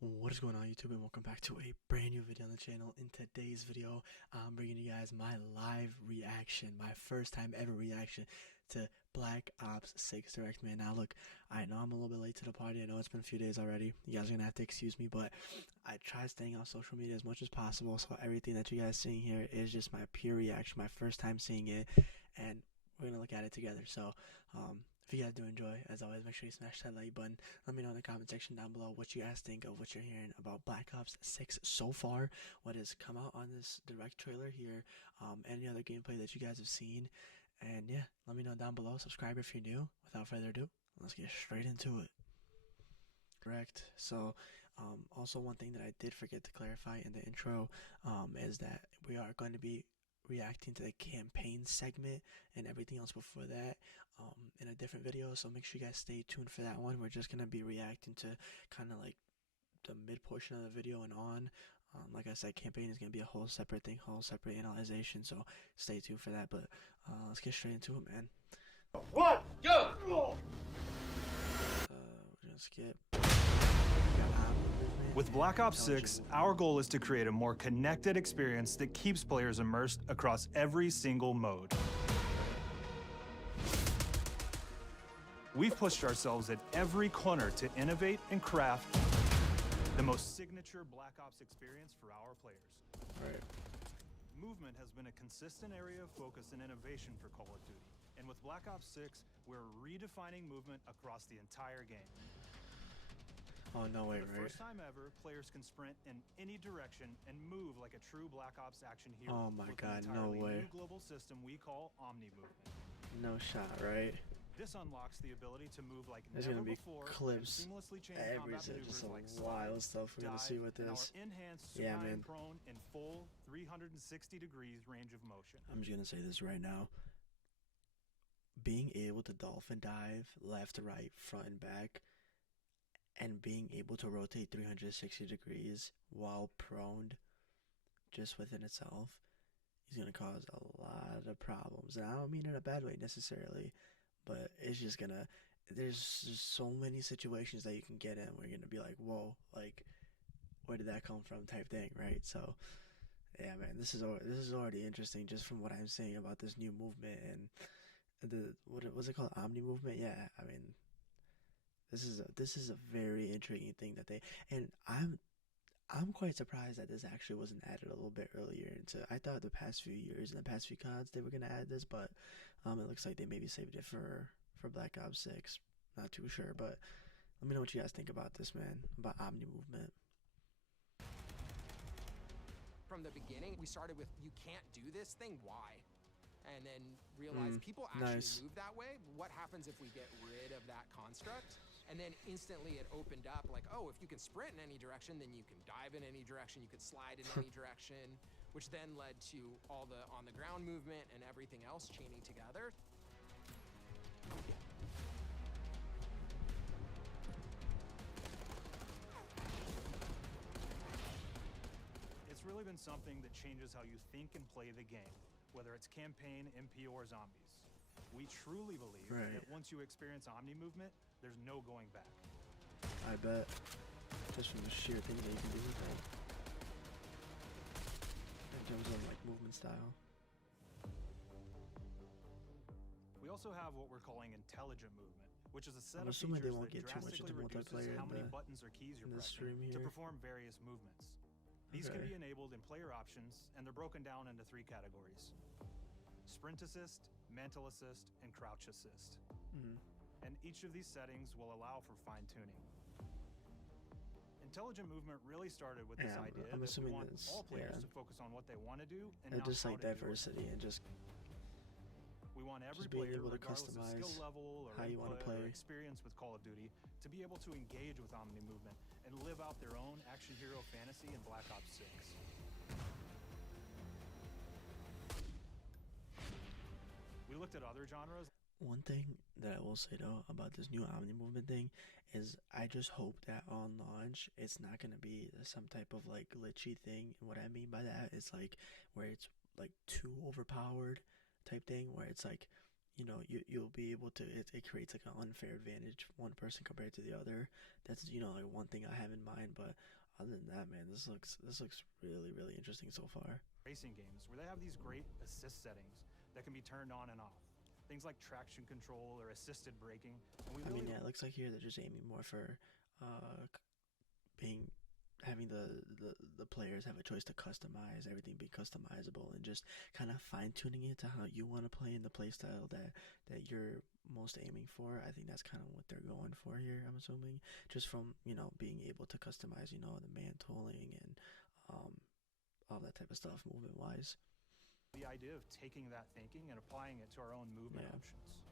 What is going on, YouTube, and welcome back to a brand new video on the channel. In today's video, I'm bringing you guys my live reaction, my first time ever reaction to Black Ops 6 Direct. Man, now look, I know I'm a little bit late to the party. I know it's been a few days already. You guys are gonna have to excuse me, but I try staying on social media as much as possible, so everything that you guys seeing here is just my pure reaction, my first time seeing it, and we're gonna look at it together. So if you guys do enjoy, as always, make sure you smash that like button. Let me know in the comment section down below what you guys think of what you're hearing about Black Ops 6 so far, what has come out on this direct trailer here, any other gameplay that you guys have seen. And yeah, let me know down below. Subscribe if you're new. Without further ado, let's get straight into it. Correct. So also one thing that I did forget to clarify in the intro is that we are going to be reacting to the campaign segment and everything else before that in a different video, so make sure you guys stay tuned for that one. We're just going to be reacting to kind of like the mid portion of the video and on. Like I said, campaign is going to be a whole separate thing, whole separate analyzation, so stay tuned for that. But let's get straight into it, man. What? Go! We're going to skip. With Black Ops 6, our goal is to create a more connected experience that keeps players immersed across every single mode. We've pushed ourselves at every corner to innovate and craft the most signature Black Ops experience for our players. Right. Movement has been a consistent area of focus and innovation for Call of Duty. And with Black Ops 6, we're redefining movement across the entire game. Oh, no way, For the right? first time ever, players can sprint in any direction and move like a true Black Ops action hero. Oh my with God, an no entirely way. new global system we call Omni Movement. No shot, right? This unlocks the ability to move like There's never gonna be before clips and seamlessly chain every combat day, maneuvers just like a wild slide, stuff we're gonna see dive, with and this. our enhanced Yeah, supine man. prone in full 360 degrees range of motion. I'm just gonna say this right now. Being able to dolphin dive left to right, front and back, and being able to rotate 360 degrees while prone, just within itself, is gonna cause a lot of problems. And I don't mean in a bad way necessarily, but it's just gonna. There's just so many situations that you can get in where you're gonna be like, whoa, like, where did that come from, type thing, right? So yeah, man, this is already interesting just from what I'm saying about this new movement and the what was it called, Omni movement? Yeah, I mean, this is a very intriguing thing that they, and I'm quite surprised that this actually wasn't added a little bit earlier into. I thought the past few years and the past few CODs they were gonna add this, but it looks like they maybe saved it for Black Ops 6. Not too sure, but let me know what you guys think about this, man, about Omni movement. From the beginning, we started with, you can't do this thing, why? And then realized people actually Nice. move that way. What happens if we get rid of that construct? And then instantly it opened up like, oh, if you can sprint in any direction, then you can dive in any direction, you could slide in any direction, which then led to all the on the ground movement and everything else chaining together. It's really been something that changes how you think and play the game, whether it's campaign, MP, or zombies. We truly believe that once you experience Omni Movement, there's no going back. I bet. Just from the sheer thing that you can do with that. In terms of like movement style. We also have what we're calling intelligent movement, which is a set I'm of assuming they features won't that get too much drastically into reduces multiplayer how in many the- buttons or keys you're in the stream pressing to here. perform various movements. These can Okay. be enabled in player options, and they're broken down into 3 categories: sprint assist, mantle assist, and crouch assist. And each of these settings will allow for fine-tuning. Intelligent movement really started with this Yeah, idea I'm that we assuming want that's- all players yeah. to focus on what they want to do and And not just how like to do it. diversity and just We want every being player, able to regardless of skill customize level or how you wanna input or play. experience with Call of Duty, to be able to engage with Omni Movement and live out their own action hero fantasy in Black Ops 6. We looked at other genres. One thing that I will say though about this new Omni movement thing is I just hope that on launch it's not gonna be some type of like glitchy thing. And what I mean by that is like where it's like too overpowered type thing, where it's like you'll be able to, it creates like an unfair advantage one person compared to the other. That's like one thing I have in mind. But other than that, man, this looks really, really interesting so far. Racing games where they have these great assist settings that can be turned on and off. Things like traction control or assisted braking. And we really Yeah, it looks like here they're just aiming more for being having the players have a choice to customize everything, be customizable, and just kind of fine tuning it to how you want to play in the play style that you're most aiming for. I think that's kind of what they're going for here, I'm assuming, just from being able to customize the man tooling and all that type of stuff movement wise. the idea of taking that thinking and applying it to our own movement options.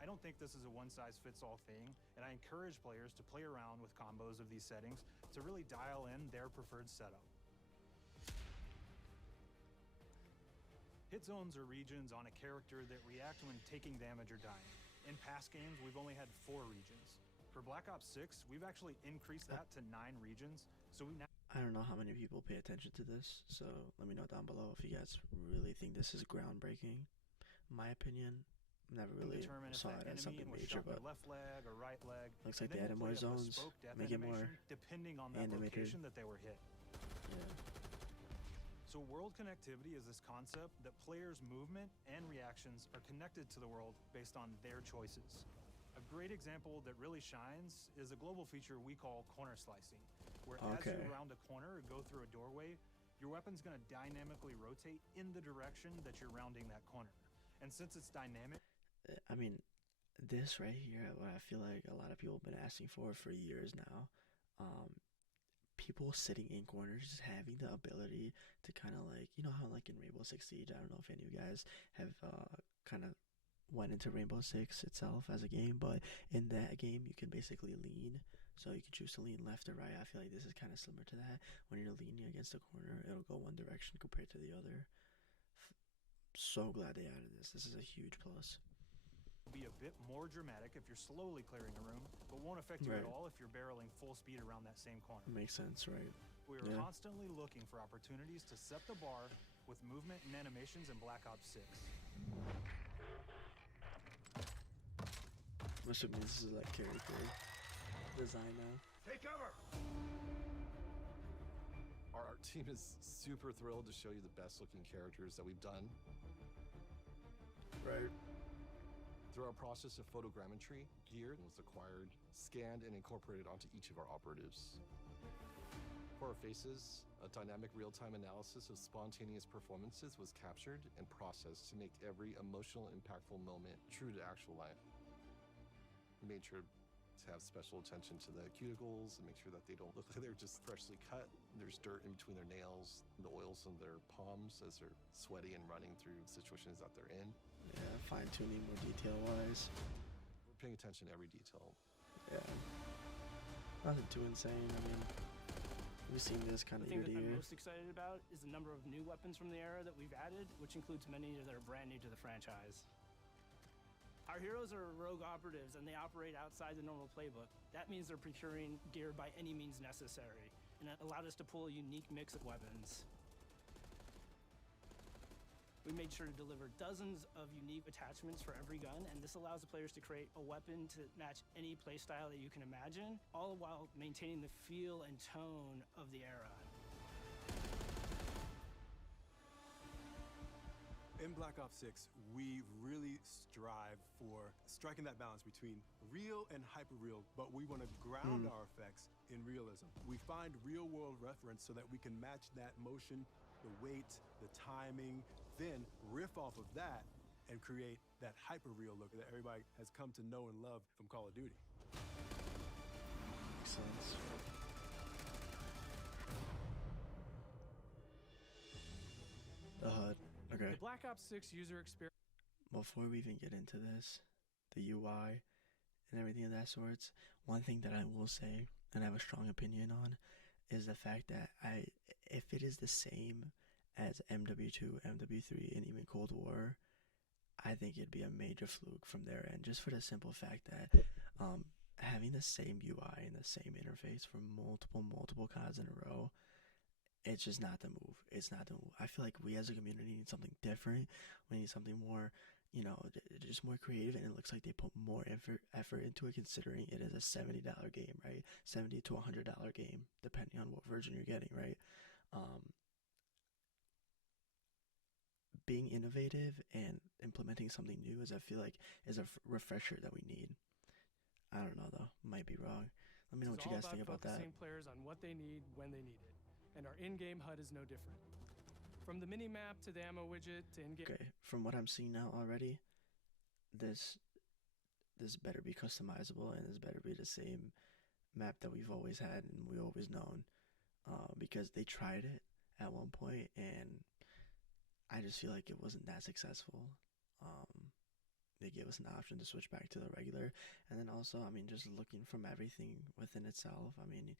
I don't think this is a one-size-fits-all thing, and I encourage players to play around with combos of these settings to really dial in their preferred setup. Hit zones are regions on a character that react when taking damage or dying. In past games, we've only had 4 regions. For Black Ops 6, we've actually increased that to 9 regions, so we now... I don't know how many people pay attention to this, so let me know down below if you guys really think this is groundbreaking. My opinion, never really saw it as something major, but left leg or right leg, looks like they added more zones, make it more depending on that animated. location that they were hit. Yeah. So world connectivity is this concept that players' movement and reactions are connected to the world based on their choices. A great example that really shines is a global feature we call corner slicing, where as you round a corner or go through a doorway, your weapon's going to dynamically rotate in the direction that you're rounding that corner. And since it's dynamic... I mean, this right here, what I feel like a lot of people have been asking for years now. People sitting in corners, just having the ability to kind of like, how like in Rainbow Six Siege, I don't know if any of you guys have kind of went into Rainbow Six itself as a game, but in that game you can basically lean, so you can choose to lean left or right. I feel like this is kind of similar to that. When you're leaning against a corner, it'll go one direction compared to the other. So glad they added this. This is a huge plus. Be a bit more dramatic if you're slowly clearing a room, but won't affect you at all if you're barreling full speed around that same corner. Makes sense, right? We are constantly looking for opportunities to set the bar with movement and animations in Black Ops 6. I'm assuming this is like character design now. Take cover! Our art team is super thrilled to show you the best looking characters that we've done. Right. Through our process of photogrammetry, gear was acquired, scanned, and incorporated onto each of our operatives. For our faces, a dynamic real-time analysis of spontaneous performances was captured and processed to make every emotional, impactful moment true to actual life. We made sure to have special attention to the cuticles and make sure that they don't look like they're just freshly cut. There's dirt in between their nails, the oils on their palms as they're sweaty and running through situations that they're in. Yeah, fine-tuning more detail-wise. We're paying attention to every detail. Yeah. Nothing too insane. I mean, we've seen this kind of year to year. The thing that I'm most excited about is the number of new weapons from the era that we've added, which includes many that are brand new to the franchise. Our heroes are rogue operatives, and they operate outside the normal playbook. That means they're procuring gear by any means necessary, and that allowed us to pull a unique mix of weapons. We made sure to deliver dozens of unique attachments for every gun, and this allows the players to create a weapon to match any playstyle that you can imagine, all while maintaining the feel and tone of the era. In Black Ops 6, we really strive for striking that balance between real and hyper-real, but we want to ground our effects in realism. We find real-world reference so that we can match that motion, the weight, the timing, then riff off of that and create that hyper-real look that everybody has come to know and love from Call of Duty. Makes sense. The HUD. Okay. The Black Ops 6 user experience. Before we even get into this, the UI and everything of that sorts, one thing that I will say, and I have a strong opinion on, is the fact that if it is the same as MW2, MW3, and even Cold War, I think it'd be a major fluke from their end, just for the simple fact that having the same UI and the same interface for multiple CODs in a row, it's just not the move. It's not the move. I feel like we as a community need something different. We need something more, you know, just more creative, and it looks like they put more effort into it, considering it is a $70 game, right? $70 to $100 game, depending on what version you're getting, right? Being innovative and implementing something new is, I feel like, is a refresher that we need. I don't know though, might be wrong. Let me know what you guys think about that. Focusing players on what they need when they need it, and our in-game HUD is no different. From the mini map to the ammo widget to in-game. Okay, from what I'm seeing now already, this better be customizable, and this better be the same map that we've always had and we always known, because they tried it at one point and I just feel like it wasn't that successful. They gave us an option to switch back to the regular, and then also, I mean, just looking from everything within itself, I mean,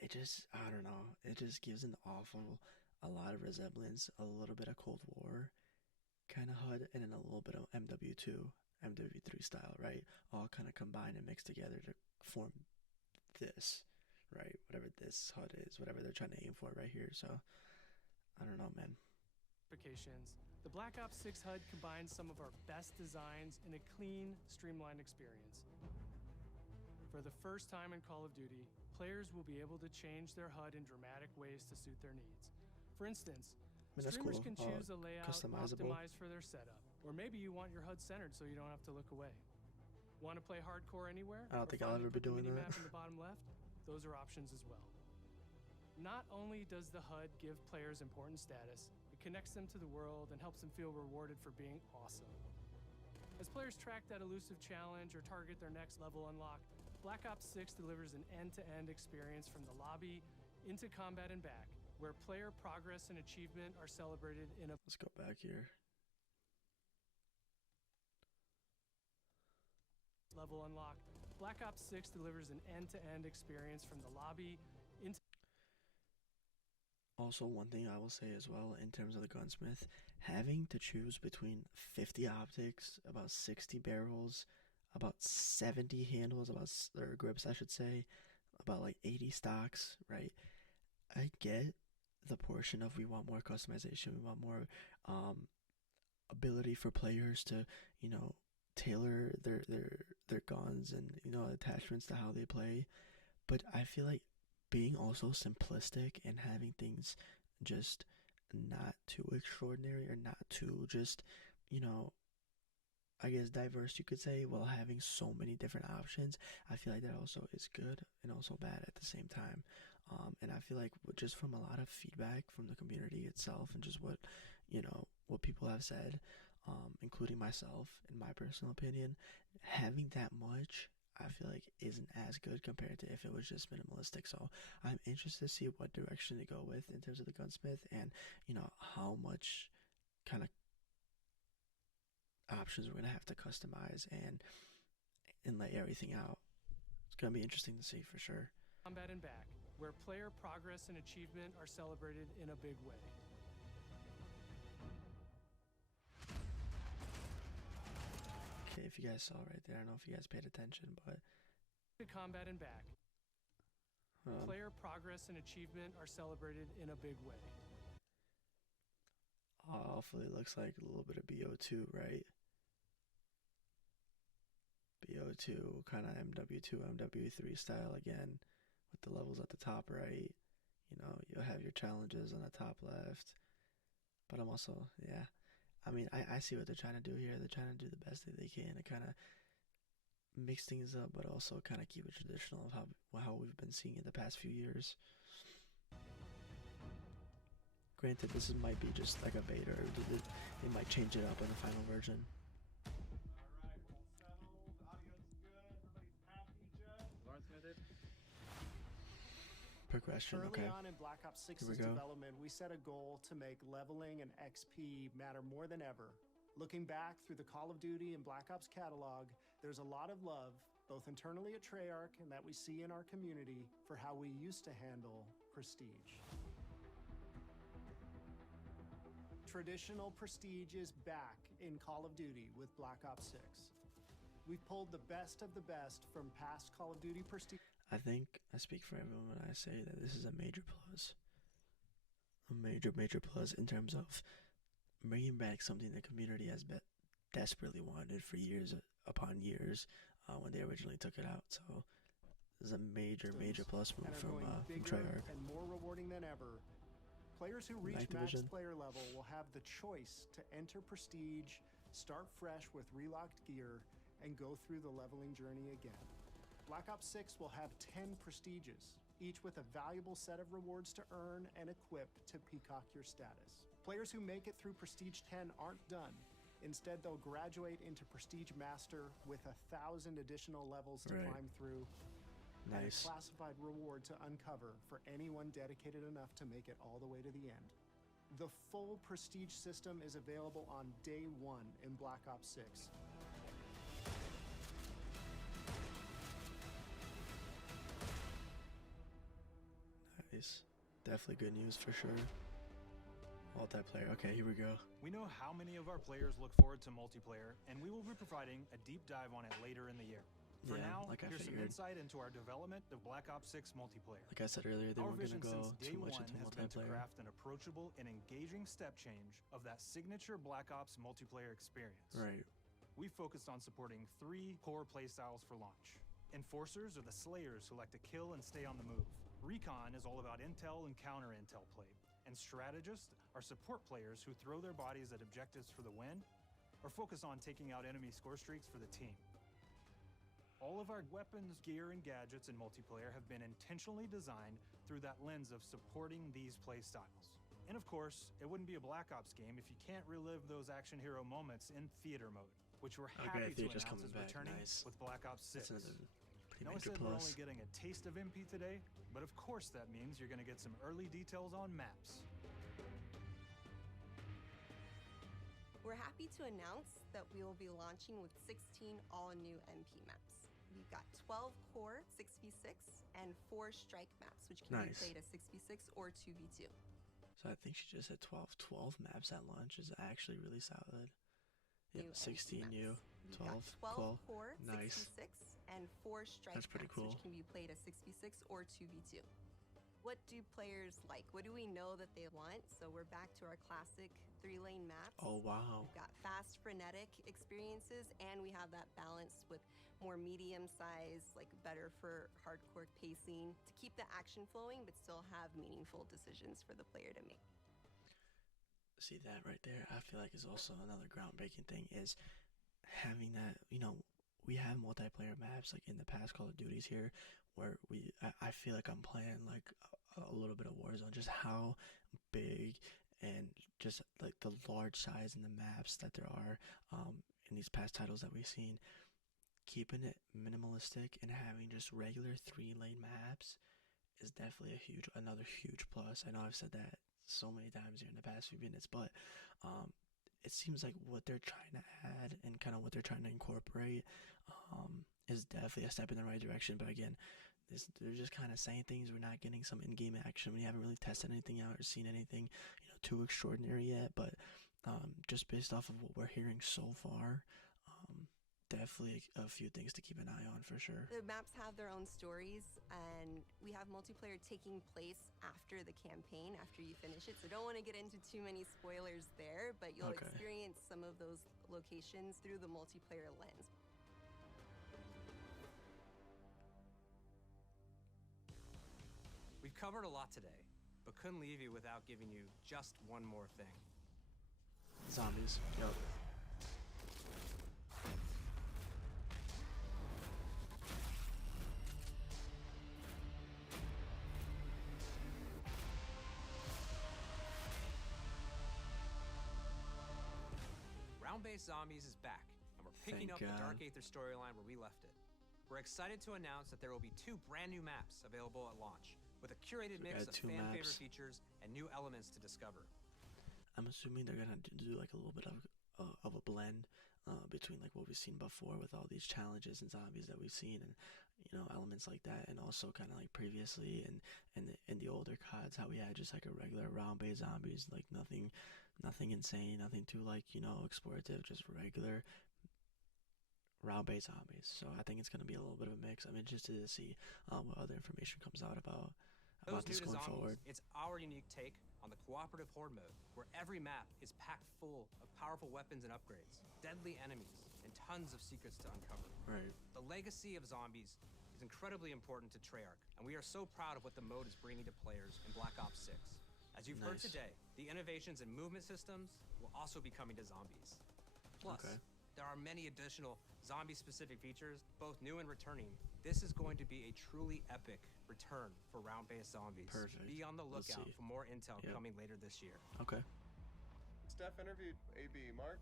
it just, I don't know, it just gives a lot of resemblance, a little bit of Cold War kind of HUD, and then a little bit of MW2, MW3 style, right? All kind of combined and mixed together to form this, right? Whatever this HUD is, whatever they're trying to aim for right here. So, I don't know, man. The Black Ops 6 HUD combines some of our best designs in a clean, streamlined experience. For the first time in Call of Duty, players will be able to change their HUD in dramatic ways to suit their needs. For instance, streamers can choose a layout optimized for their setup, or maybe you want your HUD centered so you don't have to look away. Want to play hardcore anywhere? I don't think I'll ever be doing that. Map in the bottom left? Those are options as well. Not only does the HUD give players important status, it connects them to the world and helps them feel rewarded for being awesome. As players track that elusive challenge or target their next level unlock, Black Ops 6 delivers an end-to-end experience from the lobby into combat and back, where player progress and achievement are celebrated in a... Let's go back here. Level unlock. Black Ops 6 delivers an end-to-end experience from the lobby into... Also, one thing I will say as well, in terms of the gunsmith, having to choose between 50 optics, about 60 barrels, about 70 handles, or grips I should say, about like 80 stocks, right? I get the portion of we want more customization, we want more ability for players to, you know, tailor their guns and, you know, attachments to how they play, but I feel like being also simplistic and having things just not too extraordinary or not too just, you know, I guess diverse, you could say, while having so many different options, I feel like that also is good and also bad at the same time. And I feel like just from a lot of feedback from the community itself and just what, you know, what people have said, including myself, in my personal opinion, having that much, I feel like isn't as good compared to if it was just minimalistic. So I'm interested to see what direction to go with in terms of the gunsmith, and, you know, how much kind of options we're gonna have to customize and lay everything out. It's gonna be interesting to see for sure. Combat and back, where player progress and achievement are celebrated in a big way. Okay, if you guys saw right there, I don't know if you guys paid attention, but Combat and back. Player progress and achievement are celebrated in a big way. Hopefully it looks like a little bit of BO2, right? BO2, kind of MW2, MW3 style again, with the levels at the top right. You know, you'll have your challenges on the top left. But I'm also, yeah, I mean, I see what they're trying to do here. They're trying to do the best that they can to kind of mix things up, but also kind of keep it traditional of how we've been seeing it the past few years. Granted, this might be just like a beta, or they might change it up in the final version. Progression, okay. Early on in Black Ops 6's development, we set a goal to make leveling and XP matter more than ever. Looking back through the Call of Duty and Black Ops catalog, there's a lot of love, both internally at Treyarch and that we see in our community, for how we used to handle prestige. Traditional prestige is back in Call of Duty with Black Ops 6. We've pulled the best of the best from past Call of Duty prestige. I think I speak for everyone when I say that this is a major plus. A major plus in terms of bringing back something the community has desperately wanted for years upon years when they originally took it out. So this is a major plus move from Treyarch. And more rewarding than ever. Players who reach max player level will have the choice to enter Prestige, start fresh with relocked gear, and go through the leveling journey again. Black Ops 6 will have 10 Prestiges, each with a valuable set of rewards to earn and equip to peacock your status. Players who make it through Prestige 10 aren't done. Instead, they'll graduate into Prestige Master with 1,000 additional levels to climb through. Nice. And a classified reward to uncover for anyone dedicated enough to make it all the way to the end. The full Prestige system is available on day 1 in Black Ops 6. Nice. Definitely good news for sure. Multiplayer. Okay, here we go. We know how many of our players look forward to multiplayer, and we will be providing a deep dive on it later in the year. For now, here's some insight into our development of Black Ops 6 multiplayer. Like I said earlier, they weren't going to go too much into multiplayer. To craft an approachable and engaging step change of that signature Black Ops multiplayer experience. Right. We focused on supporting 3 core playstyles for launch. Enforcers are the slayers who like to kill and stay on the move. Recon is all about intel and counter-intel play. And strategists are support players who throw their bodies at objectives for the win or focus on taking out enemy score streaks for the team. All of our weapons, gear, and gadgets in multiplayer have been intentionally designed through that lens of supporting these playstyles. And of course, it wouldn't be a Black Ops game if you can't relive those action hero moments in theater mode, which we're happy to announce is returning with Black Ops 6. Noah said we're only getting a taste of MP today, but of course that means you're going to get some early details on maps. We're happy to announce that we will be launching with 16 all-new MP maps. We've got 12 core 6v6 and 4 strike maps, which can be played as 6v6 or 2v2. So I think she just said 12 maps at launch is actually really solid. Yep, 16 new, 12 core, nice. 6v6 and 4 strike That's pretty maps, cool. which can be played as 6v6 or 2v2. What do players like? What do we know that they want? So we're back to our classic 3-lane maps. Oh, wow. We've got fast, frenetic experiences, and we have that balance with more medium size, like better for hardcore pacing to keep the action flowing, but still have meaningful decisions for the player to make. See that right there? I feel like is also another groundbreaking thing is having that, you know, we have multiplayer maps like in the past Call of Duties here where I feel like I'm playing like a little bit of Warzone, just how big and just like the large size in the maps that there are in these past titles that we've seen. Keeping it minimalistic and having just regular 3-lane maps is definitely another huge plus. I know I've said that so many times here in the past few minutes, but it seems like what they're trying to add and kind of what they're trying to incorporate is definitely a step in the right direction. But again, they're just kind of saying things. We're not getting some in-game action. We haven't really tested anything out or seen anything, you know, too extraordinary yet. But just based off of what we're hearing so far, definitely a few things to keep an eye on for sure. The maps have their own stories, and we have multiplayer taking place after the campaign, after you finish it. So don't want to get into too many spoilers there, but you'll experience some of those locations through the multiplayer lens. We've covered a lot today, but couldn't leave you without giving you just one more thing. Zombies. Yep. Round-based Zombies is back, and we're picking up the Dark Aether storyline where we left it. We're excited to announce that there will be 2 brand new maps available at launch, with a curated mix of fan-favorite features and new elements to discover. I'm assuming they're gonna do like a little bit of a blend between like what we've seen before with all these challenges and zombies that we've seen, and you know, elements like that, and also kind of like previously in the older CODs, how we had just like a regular round-based zombies, like nothing insane, nothing too like, you know, explorative, just regular round-based zombies. So I think it's going to be a little bit of a mix. I'm interested to see what other information comes out about this going forward. It's our unique take on the cooperative horde mode, where every map is packed full of powerful weapons and upgrades, deadly enemies, and tons of secrets to uncover. Right. The legacy of zombies is incredibly important to Treyarch, and we are so proud of what the mode is bringing to players in Black Ops 6. As you've heard today, the innovations in movement systems will also be coming to zombies. Plus, there are many additional zombie-specific features, both new and returning. This is going to be a truly epic return for round-based zombies. Perfect. Be on the lookout for more intel coming later this year. Okay. Steph interviewed AB. Mark?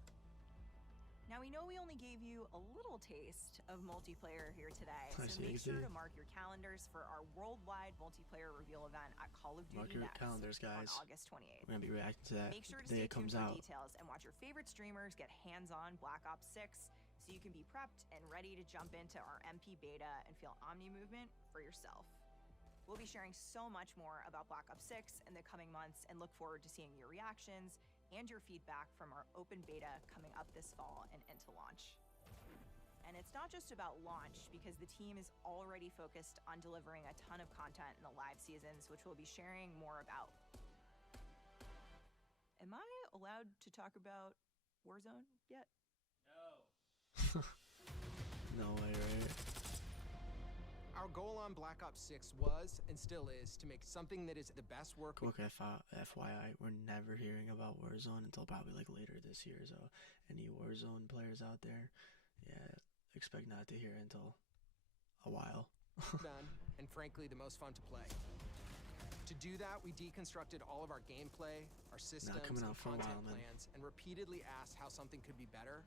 Now, we know we only gave you a little taste of multiplayer here today, I so make sure to mark your calendars for our worldwide multiplayer reveal event at Call of Duty Mark your Next calendars, guys. on August 28th. We're going to be reacting to that Make sure to the day stay it comes tuned out. for details and watch your favorite streamers get hands-on Black Ops 6 so you can be prepped and ready to jump into our MP beta and feel Omni movement for yourself. We'll be sharing so much more about Black Ops 6 in the coming months and look forward to seeing your reactions and your feedback from our open beta coming up this fall and into launch. And it's not just about launch, because the team is already focused on delivering a ton of content in the live seasons, which we'll be sharing more about. Am I allowed to talk about Warzone yet? No way, right? Our goal on Black Ops 6 was, and still is, to make something that is the best work. Quick FYI, we're never hearing about Warzone until probably like later this year, so any Warzone players out there, yeah, expect not to hear until a while. Done, and frankly, the most fun to play. To do that, we deconstructed all of our gameplay, our systems, and content plans, and repeatedly asked how something could be better.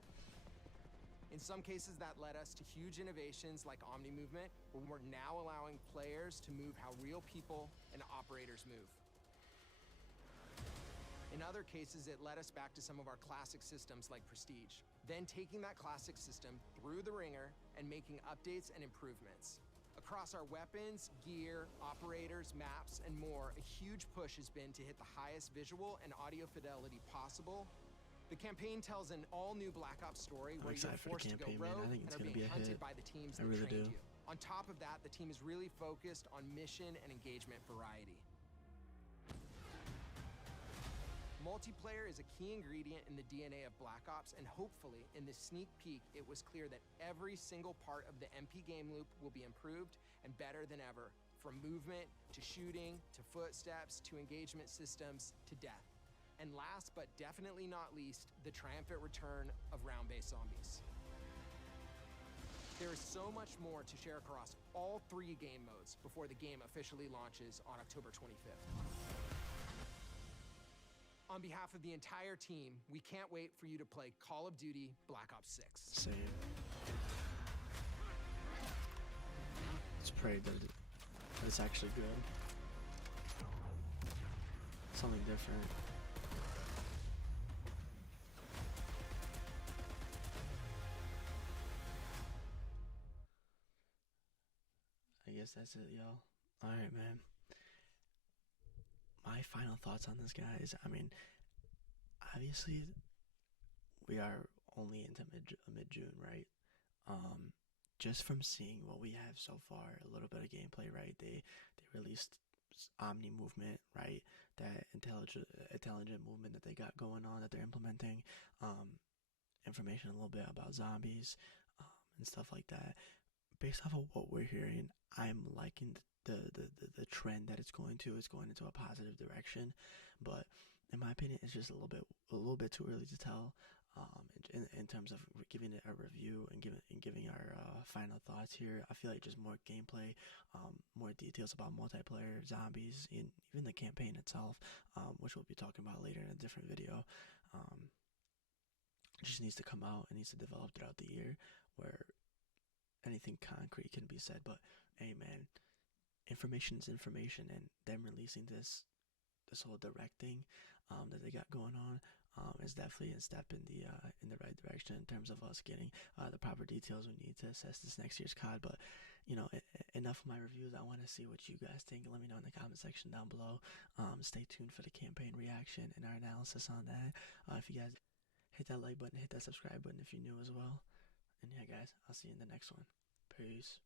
In some cases, that led us to huge innovations like Omni movement, where we're now allowing players to move how real people and operators move. In other cases, it led us back to some of our classic systems like Prestige, then taking that classic system through the ringer and making updates and improvements. Across our weapons, gear, operators, maps, and more, a huge push has been to hit the highest visual and audio fidelity possible. The campaign tells an all-new Black Ops story where you're forced to go rogue and are being hunted by the teams that trained you. On top of that, the team is really focused on mission and engagement variety. Multiplayer is a key ingredient in the DNA of Black Ops, and hopefully, in this sneak peek, it was clear that every single part of the MP game loop will be improved and better than ever, from movement, to shooting, to footsteps, to engagement systems, to death. And last but definitely not least, the triumphant return of round-based zombies. There is so much more to share across all 3 game modes before the game officially launches on October 25th. On behalf of the entire team, we can't wait for you to play Call of Duty Black Ops 6. Same. Let's pray that it's actually good. Something different. I guess that's it, y'all. Alright, man. My final thoughts on this, guys. I mean, obviously, we are only into mid-June, right? Just from seeing what we have so far, a little bit of gameplay, right? They released Omni movement, right? That intelligent movement that they got going on, that they're implementing. Information a little bit about zombies, and stuff like that. Based off of what we're hearing, I'm liking the trend that it's going into a positive direction, but in my opinion, it's just a little bit too early to tell. In terms of giving it a review and giving our final thoughts here, I feel like just more gameplay, more details about multiplayer, zombies, and even the campaign itself, which we'll be talking about later in a different video. Just needs to come out and needs to develop throughout the year, where anything concrete can be said. But hey, man, information is information, and them releasing this whole directing that they got going on is definitely a step in the right direction in terms of us getting the proper details we need to assess this next year's COD. But you know, enough of my reviews. I want to see what you guys think. Let me know in the comment section down below. Stay tuned for the campaign reaction and our analysis on that. If you guys hit that like button, hit that subscribe button if you're new as well. And yeah, guys, I'll see you in the next one. Peace.